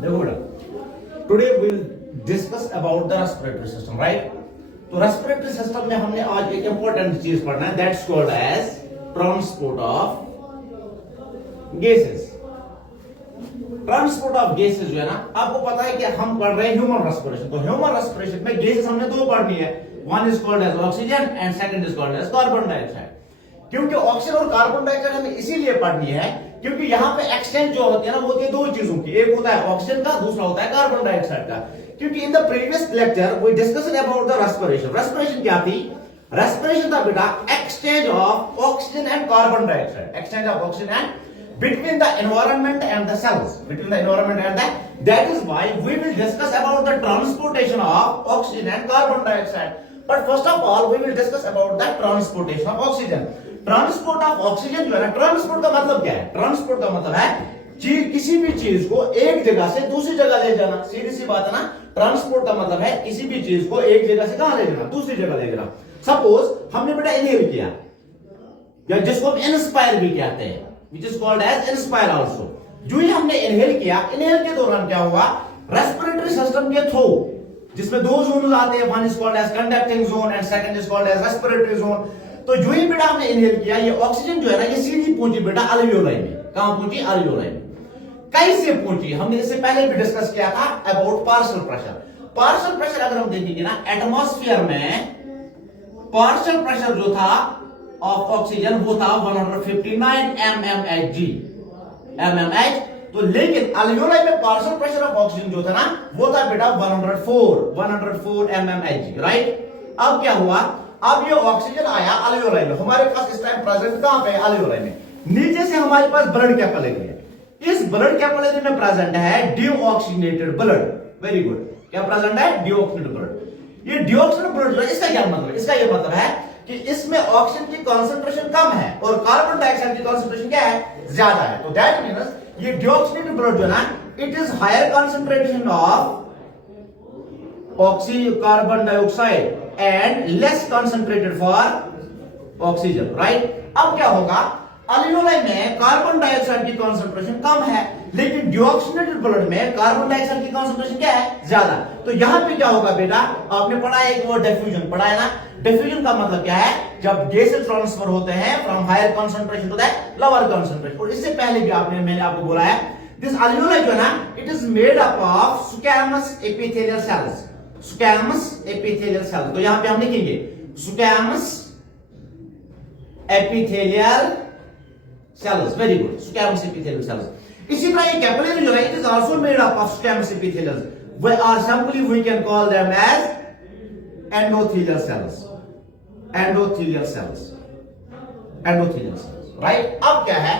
देखो बेटा, today we will discuss about the respiratory system, right. तो रेस्पिरेटरी सिस्टम में हमने आज एक इंपॉर्टेंट चीज पढ़ना है, that's called as transport of gases. Transport of gases जो है ना, आपको पता है कि हम पढ़ रहे हैं ह्यूमन रेस्पिरेशन। तो ह्यूमन रेस्पिरेशन में गैसेस हमने दो पढ़नी है, one is called as oxygen and second is called as carbon dioxide. क्योंकि ऑक्सीजन और कार्बन डाइऑक्साइड हमें इसीलिए पढ़नी है क्योंकि यहाँ पे एक्सचेंज जो होती है ना, वो होती है दो चीजों की, एक होता है ऑक्सीजन का, दूसरा होता है कार्बन डाइऑक्साइड का। क्योंकि in the previous lecture we discussed about the respiration. Respiration क्या थी? रेस्पिरेशन था बेटा exchange of oxygen and carbon dioxide, exchange of oxygen and between the environment and the cells, between the environment and that is why we will discuss about the transportation of oxygen and carbon dioxide. But first of all we will discuss about the transportation of oxygen. Transport of oxygen जो है ना, transport का मतलब क्या है? Transport का मतलब है चीज, किसी भी चीज को एक जगह से दूसरी जगह ले जाना। सीधी सी बात है ना, ट्रांसपोर्ट का मतलब है किसी भी चीज को एक जगह से कहां ले जाना, दूसरी जगह ले जाना। सपोज हमने बेटा इनहेल किया, या जिसको हम इंस्पायर भी कहते हैं, which is called as inspire also। जो ही हमने इनहेल किया, इनहेल के दौरान क्या हुआ, रेस्पिरेटरी सिस्टम के थ्रू, जिसमें दो जोन आते हैं, one is called as conducting zone and second is called as respiratory zone. तो जो ही बेटा हमने इनहेल किया, ये ऑक्सीजन जो है ना, ये सीधी पहुंची बेटा अल्वियोलाई में। कहां पहुंची? अल्वियोलाई में। कैसे पहुंची? हमने इससे पहले भी डिस्कस किया था about partial pressure. Partial pressure अगर हम देखेंगे ना, एटमॉस्फेयर में पार्शियल प्रेशर जो था ऑफ ऑक्सीजन वो था 159 mmHg। तो लेकिन अल्वियोलाई में पार्शियल प्रेशर ऑफ ऑक्सीजन जो था ना, वो था बेटा 104 mmHg, राइट। अब क्या हुआ, अब ये ऑक्सीजन आया अल्वियोलाई में, हमारे पास इस टाइम प्रेजेंट कहां पे है? अल्वियोलाई में। नीचे से हमारे पास ब्लड कैपिलरी है, इस ब्लड कैपिलरी में प्रेजेंट है डीऑक्सीजनेटेड ब्लड। वेरी गुड, क्या प्रेजेंट है? Deoxygenated blood. ये डीऑक्सीजनेटेड ब्लड जो है, इसका क्या मतलब है? इसका ये मतलब है कि इसमें ऑक्सीजन की कंसंट्रेशन कम है और कार्बन डाइऑक्साइड की कंसंट्रेशन क्या है? ज्यादा है। तो दैट मींस ये डीऑक्सीजनेटेड ब्लड जो है ना, it is higher concentration of oxy carbon dioxide and less concentrated for oxygen, right. अब क्या होगा, अल्वियोलाई में कार्बन डाइऑक्साइड की कंसंट्रेशन कम है, लेकिन डीऑक्सीजनेटेड ब्लड में कार्बन डाइऑक्साइड की कंसंट्रेशन क्या है? ज्यादा। तो यहां पे क्या होगा बेटा, आपने पढ़ा है एक वर्ड डिफ्यूजन, पढ़ा है ना। डिफ्यूजन का मतलब क्या है? जब गैसेस ट्रांसफर होते हैं from higher concentration to the lower concentration. और इससे पहले भी मैंने आपको बोला है, दिस अल्वियोलाई जो है ना, it is made up of squamous epithelial cells. Squamous epithelial cells, तो यहां पे हम लिखेंगे squamous epithelial cells. Very good, squamous epithelial cells. इसी तरह ये कैपिलरी जो है, it is also made up of squamous epithelial, और simply we can call them as endothelial cells. Endothelial cells, endothelial cells, right. अब क्या है,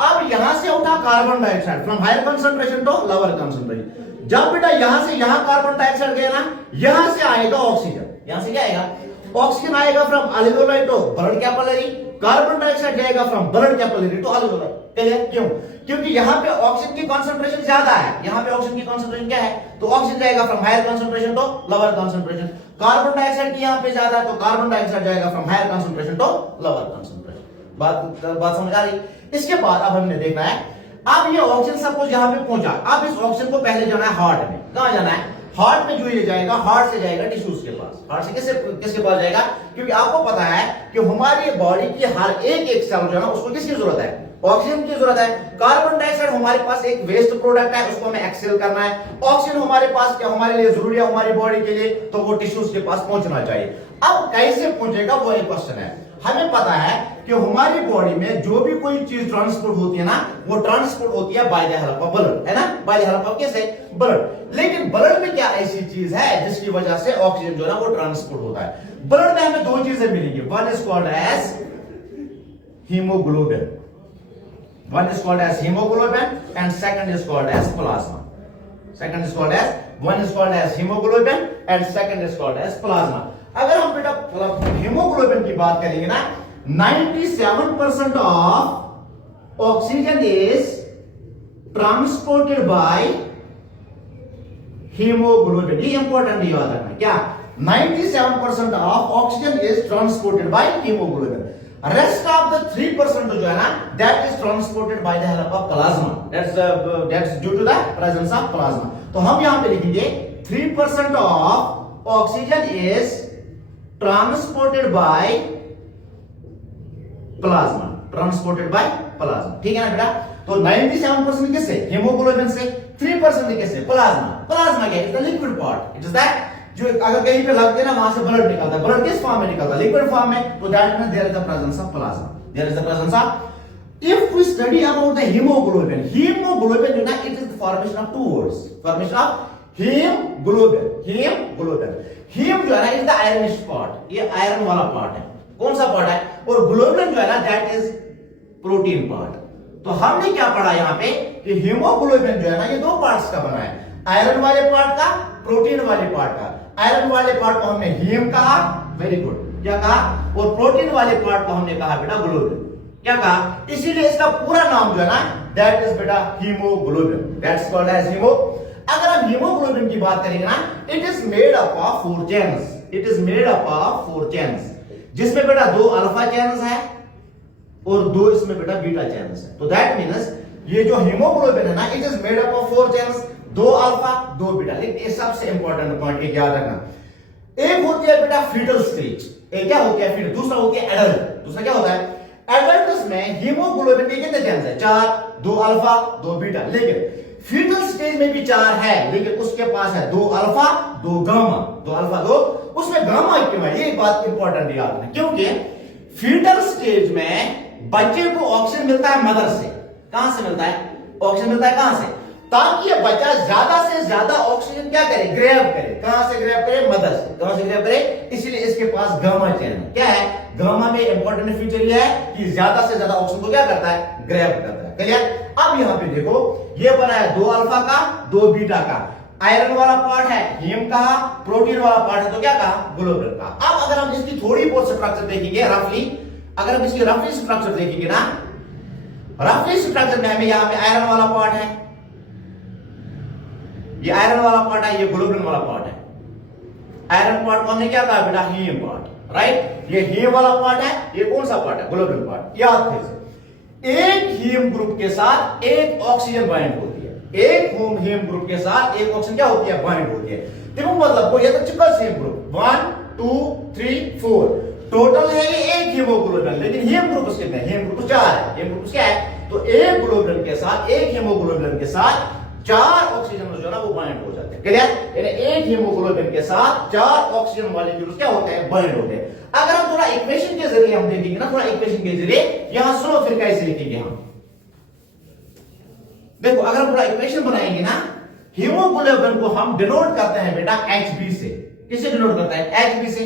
अब यहां से उठा carbon dioxide from higher concentration to lower concentration. जब बेटा यहां से यहां कार्बन डाइऑक्साइड गया ना, यहां से आएगा ऑक्सीजन। यहां से क्या आएगा? ऑक्सीजन आएगा from alveoli to blood capillary, carbon dioxide जाएगा from blood capillary to alveoli. Clear? क्यों? क्योंकि यहां पे ऑक्सीजन की कंसंट्रेशन ज्यादा है। यहां पे ऑक्सीजन की कंसंट्रेशन क्या है? तो ऑक्सीजन जाएगा from higher concentration to lower concentration. Carbon dioxide की यहां पे ज्यादा है, तो कार्बन डाइऑक्साइड जाएगा from higher concentration to lower concentration. बात समझ आ रही? इसके बाद अब हमने देखना है, अब ये ऑक्सीजन सपोज यहां पे पहुंचा, अब इस ऑक्सीजन को पहले जाना है हार्ट में। कहां जाना है? हार्ट में जो ये जाएगा, हार्ट से जाएगा टिश्यूज के पास। हार्ट से किसके पास जाएगा? क्योंकि आपको पता है कि हमारी बॉडी की हर एक सेल जो है ना, उसको किसकी जरूरत है? ऑक्सीजन की जरूरत है। कार्बन डाइऑक्साइड हमारे पास एक वेस्ट प्रोडक्ट है, उसको हमें एक्सेल करना है। ऑक्सीजन हमारे पास क्या हमारे लिए जरूरी है, हमारी बॉडी के लिए, तो वो टिश्यूज के पास पहुंचना चाहिए। अब कैसे पहुंचेगा वो एक क्वेश्चन है। हमें पता है कि हमारी बॉडी में जो भी कोई चीज ट्रांसपोर्ट होती है ना, वो ट्रांसपोर्ट होती है bye the help of blood, है ना। बाय द हेल्प ऑफ कैसे? ब्लड। लेकिन ब्लड में क्या ऐसी चीज है जिसकी वजह से ऑक्सीजन जो है ना, वो ट्रांसपोर्ट होता है? ब्लड में हमें दो चीजें मिलेंगी, one is called as haemoglobin, one is called as hemoglobin and second is called as plasma. One is called as hemoglobin and second is called as plasma. अगर हम बेटा हीमोग्लोबिन की बात करेंगे ना, 97% of oxygen is transported by haemoglobin. ये important याद रखना, क्या? 97% of oxygen is transported by haemoglobin. Rest of the 3% जो है ना that is transported by the help of plasma, that's due to the presence of plasma. तो हम यहां पे लिखेंगे 3% of oxygen is transported by plasma, transported by plasma, ठीक है ना बेटा। तो 97% किससे? हीमोग्लोबिन से। 3% किससे? प्लाज्मा। प्लाज्मा क्या है? It's the liquid part, it is that जो अगर कहीं पे लगते हैं ना वहां से ब्लड निकलता है। ब्लड किस फॉर्म में निकलता है? लिक्विड फॉर्म में। तो that means there is the presence of plasma, there is the presence of. If we study about the haemoglobin, haemoglobin जो ना it is the formation of two words, formation of haemoglobin, haemoglobin. Haem जो है ना is the ironish part, ये iron वाला part है। कौन सा पार्ट है? और ग्लोबिन जो है ना दैट इज प्रोटीन पार्ट। तो हमने क्या पढ़ा यहाँ पे कि हीमोग्लोबिन जो है ना ये दो पार्ट्स का बना है, आयरन वाले पार्ट का, प्रोटीन वाले पार्ट का। आयरन वाले पार्ट को हमने हीम कहा, वेरी गुड, क्या कहा? और प्रोटीन वाले पार्ट को हमने कहा बेटा ग्लोबिन, क्या कहा? इसीलिए इसका पूरा नाम जो है ना दैट इज बेटा haemoglobin, that's called as haemo. अगर हम हीमोग्लोबिन की बात करेंगे ना, it is made up of 4 chains, it is made up of 4 chains, जिसमें बेटा 2 अल्फा चेन्स है और 2 इसमें बेटा बीटा चेन्स है। तो दैट मींस ये जो हीमोग्लोबिन है ना it is made up of 4 chains, 2 alpha 2 beta. लेकिन ये सबसे इंपॉर्टेंट पॉइंट एक याद रखना, एक होती है बेटा फीटल स्टेज, एक क्या होती है फीटल, दूसरा होती है एडल्ट। दूसरा क्या होता है? एडल्ट में हीमोग्लोबिन के कितने चेन्स है? 4, 2 अल्फा 2 बीटा। लेकिन फीटल स्टेज में भी 4 है, लेकिन उसके पास है 2 अल्फा 2 गामा, 2 अल्फा 2, उसमें गामा क्यों है? ये बात इंपॉर्टेंट याद रखना, क्योंकि फीटल स्टेज में बच्चे को ऑक्सीजन मिलता है मदर से। कहां से मिलता है? ऑक्सीजन मिलता है कहां से? ताकि ये बच्चा ज्यादा से ज्यादा ऑक्सीजन क्या करे? ग्रैब करे। कहां से ग्रैब करे? मदर से। कहां से ग्रैब करे? इसीलिए इसके पास गामा चेन है। क्या है? गामा में इंपॉर्टेंट फीचर यह है कि ज्यादा से ज्यादा ऑक्सीजन को क्या करता है? ग्रैब करता है। क्लियर? अब यहां पे देखो ये बना है 2 अल्फा का 2 बीटा का, आयरन वाला पार्ट है हीम का, प्रोटीन वाला पार्ट है तो क्या कहा? ग्लोबिन का। अब अगर हम इसकी थोड़ी बहुत स्ट्रक्चर देखेंगे रफली, अगर हम इसकी रफली स्ट्रक्चर देखेंगे ना, रफली स्ट्रक्चर में हमें यहां पे आयरन वाला पार्ट है, ये आयरन वाला पार्ट है, ये ग्लोबिन वाला पार्ट है। आयरन पार्ट को हमने क्या कहा बेटा? Haem part, right? ये हीम वाला पार्ट है, ये कौन सा पार्ट है? Globin part. याद कीजिए एक हीम ग्रुप के साथ एक ऑक्सीजन बाइंड होती है, एक हीम ग्रुप के साथ एक ऑक्सीजन क्या होती है? बाइंड होती है। देखो मतलब वो ये तो चिकन हीम ग्रुप 1 2 3 4 टोटल है ये एक हीमोग्लोबिन, लेकिन हीम ग्रुप कितने हैं? हीम ग्रुप 4 है। हीम ग्रुप क्या है? तो एक ग्लोबिन के साथ, एक हीमोग्लोबिन के साथ 4 ऑक्सीजन जो है ना वो बाइंड हो जाते हैं। क्लियर? यानी एक हीमोग्लोबिन के साथ 4 ऑक्सीजन मॉलिक्यूल्स क्या होते हैं? बाइंड होते हैं। अगर हम थोड़ा इक्वेशन के जरिए हम देखेंगे ना, थोड़ा इक्वेशन के जरिए यहां सुनो फिर कैसे लिखेंगे हम। देखो अगर हम थोड़ा इक्वेशन बनाएंगे ना, हीमोग्लोबिन को हम डिनोट करते हैं बेटा Hb से। किससे डिनोट करता है? Hb से।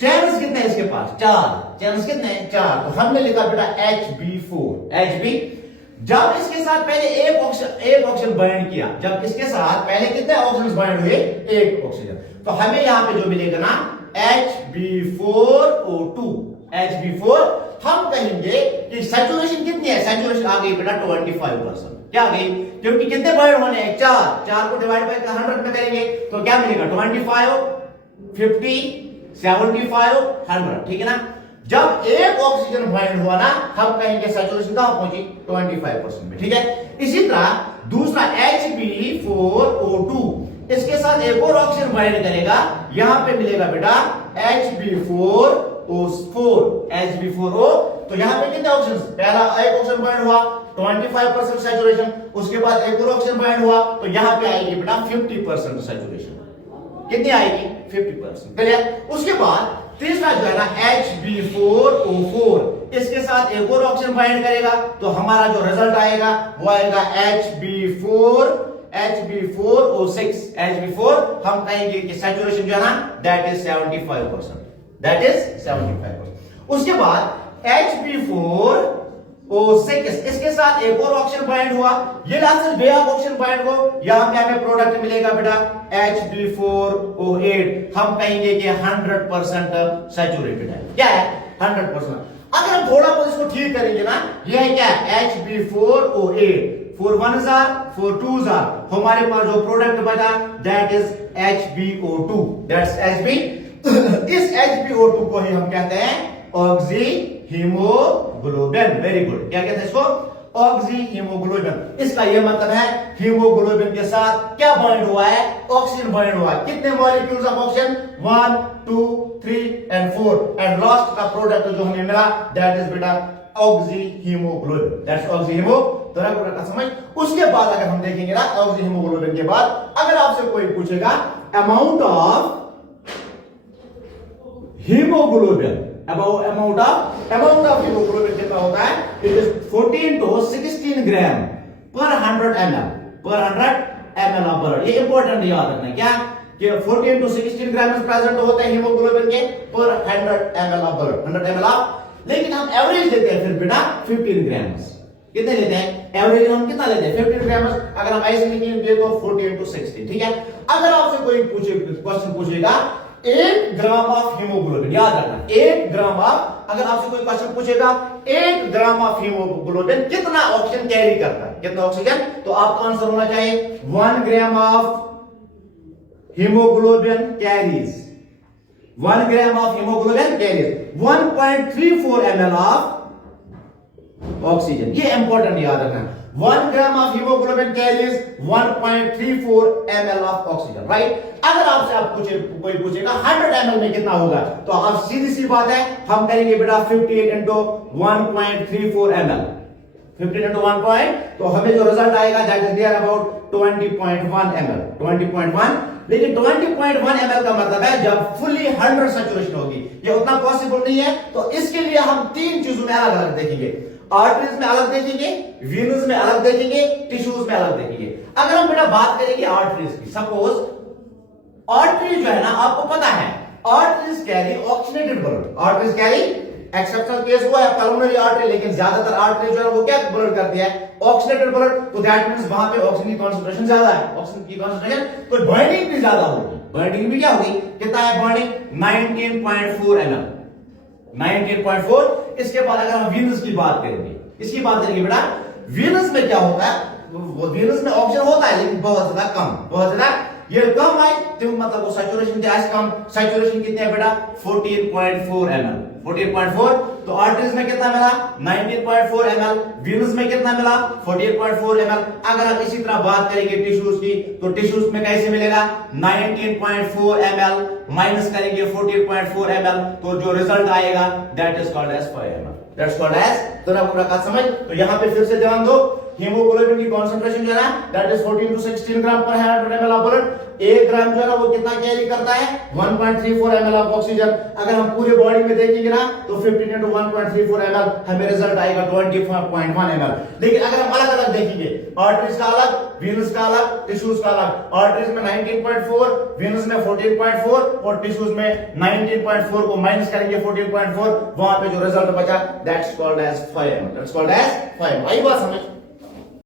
चेन्स कितने हैं इसके पास? 4। चेन्स कितने हैं? 4। तो हमने लिखा बेटा Hb4। Hb जब इसके साथ पहले एक ऑक्सीजन बाइंड किया, जब इसके साथ पहले कितने ऑक्सीजन बाइंड हुए? एक ऑक्सीजन। तो हमें यहां पे जो मिलेगा ना Hb4O2, Hb4 हम कहेंगे कि सैचुरेशन कितनी है? सैचुरेशन आ गई बेटा 25%। क्या आ गई? क्योंकि कितने बाइंड होने हैं? 4 को डिवाइड बाय 100 में करेंगे तो क्या मिलेगा? 25 50 75 100, ठीक है ना? जब एक ऑक्सीजन बाइंड हुआ ना हम कहेंगे सैचुरेशन कहां पहुंची? 25% में, ठीक है? इसी तरह दूसरा Hb4O2 इसके साथ एक और ऑक्सीजन बाइंड करेगा, यहां पे मिलेगा बेटा Hb4O4, Hb4O। तो यहां पे कितने ऑक्सीजन? पहला एक ऑक्सीजन बाइंड हुआ 25% सैचुरेशन, उसके बाद एक और ऑक्सीजन बाइंड हुआ तो यहां पे आएगी बेटा 50% सैचुरेशन। कितनी आएगी? 50%। क्लियर? उसके बाद तीसरा जो है ना Hb4O4 इसके साथ एक और ऑक्सीजन बाइंड करेगा तो हमारा जो रिजल्ट आएगा वो आएगा Hb4O6। Hb4 हम कहेंगे कि सैचुरेशन जो है ना दैट इज 75%, दैट इज 75%। उसके बाद Hb4O6 इसके साथ एक और ऑक्सीजन बाइंड हुआ, ये last way of oxygen bind हो, यहां पे हमें प्रोडक्ट मिलेगा बेटा Hb4O8। हम कहेंगे कि 100% सैचुरेटेड है। क्या है? 100%। अगर हम थोड़ा बहुत इसको ठीक करेंगे ना, ये है क्या? Hb4O8 4 1s are 4 2s are, हमारे पास जो प्रोडक्ट बचा that is HbO2, that's Hb। इस HbO2 को ही हम कहते हैं ऑक्सी हीमोग्लोबिन। वेरी गुड, क्या कहते हैं इसको? Oxy haemoglobin. इसका यह मतलब है हीमोग्लोबिन के साथ क्या बाइंड हुआ है? ऑक्सीजन बाइंड हुआ है। कितने molecules of oxygen? 1 2 3 and 4 and last का प्रोडक्ट जो हमें मिला दैट इज बेटा oxy haemoglobin. That's oxy haemo. तो रखो समझ। उसके बाद अगर हम देखेंगे ना ऑक्सी हीमोग्लोबिन के बाद अगर आपसे कोई पूछेगा amount of haemoglobin, amount of hemoglobin कितना होता है? It is 14 to 16 gram per 100 ml of blood। ये इंपॉर्टेंट याद रखना है क्या कि 14 to 16 ग्राम प्रेजेंट होते हैं हीमोग्लोबिन के पर 100 ml of blood, 100 ml of। लेकिन हम एवरेज लेते हैं फिर बेटा 15 ग्राम। कितने लेते हैं? एवरेज हम कितना लेते हैं? 15 ग्राम। अगर हम ऐसे लिखेंगे तो 14 to 16। ठीक है। अगर आपसे कोई क्वेश्चन पूछेगा 1 ग्राम ऑफ हीमोग्लोबिन, याद रखना 1 ग्राम ऑफ, अगर आपसे कोई क्वेश्चन पूछेगा 1 ग्राम ऑफ हीमोग्लोबिन कितना ऑक्सीजन कैरी करता है, कितना ऑक्सीजन, तो आपका आंसर होना चाहिए 1 gram of haemoglobin carries 1 gram of haemoglobin carries 1.34 ml of oxygen. ये इंपॉर्टेंट याद रखना। 1 gram of haemoglobin carries 1.34 ml of oxygen, right. अगर आपसे कोई पूछेगा 100 ml में कितना होगा, तो आप सीधी सी बात है हम करेंगे बेटा 58 into 1.34 ml 15 into 1 तो हमें जो रिजल्ट आएगा that is near about 20.1 ml 20.1। लेकिन 20.1 ml का मतलब है जब फुल्ली 100 सैचुरेशन होगी। ये उतना पॉसिबल नहीं है। तो इसके लिए हम 3 चीजों में अलग अलग देखेंगे। आर्टरीज में अलग देखेंगे, वीनस में अलग देखेंगे, टिश्यूज में अलग देखेंगे। अगर हम बेटा बात करेंगे आर्टरीज की, सपोज आर्टरी जो है ना आपको पता है arteries carry oxygenated blood. Arteries carry, exceptional case हुआ है पल्मोनरी आर्टरी, लेकिन ज्यादातर आर्टरी जो है वो क्या ब्लड करती है? Oxygenated blood. तो दैट मींस वहां पे ऑक्सीजन की कंसंट्रेशन ज्यादा है, ऑक्सीजन की कंसंट्रेशन, तो बाइंडिंग भी ज्यादा होगी। बाइंडिंग भी क्या होगी? कितना है बाइंडिंग? 19.4 ml 19.4। इसके बाद अगर हम वीनस की बात करेंगे, इसकी बात करेंगे बेटा वीनस में क्या होता है? वीनस में ऑक्सीजन होता है लेकिन बहुत ज्यादा कम, बहुत ज्यादा ये कम है तो मतलब वो सैचुरेशन क्या है? कम। सैचुरेशन कितने है बेटा? 14.4 ml 14.4। तो आर्टरीज में कितना मिला? 19.4 ml। वीनस में कितना मिला? 14.4 ml। अगर हम इसी तरह बात करेंगे टिश्यूज की, तो टिश्यूज में कैसे मिलेगा? 19.4 ml माइनस करेंगे 14.4 ml, तो जो रिजल्ट आएगा that is called as 5 ml। That's called as. तो ना पूरा बात समझ। तो यहां पे फिर से ध्यान दो, हीमोग्लोबिन की कंसंट्रेशन जो है ना दैट इज 14 to 16 ग्राम पर 100 ml ऑफ ब्लड। 1 ग्राम जो है ना वो कितना कैरी करता है? 1.34 ml ऑफ ऑक्सीजन। अगर हम पूरे बॉडी में देखेंगे ना तो 15 into 1.34 ml हमें रिजल्ट आएगा 20.1 ml। लेकिन अगर हम अलग अलग देखेंगे, आर्टरीज का अलग, वीनस का अलग, टिश्यूज का अलग। आर्टरीज में 19.4, वीनस में 14.4 और टिश्यूज में 19.4 को माइनस करेंगे 14.4, वहां पे जो रिजल्ट बचा that's called as 5 ml। That's called as 5 ml। आई बात समझ?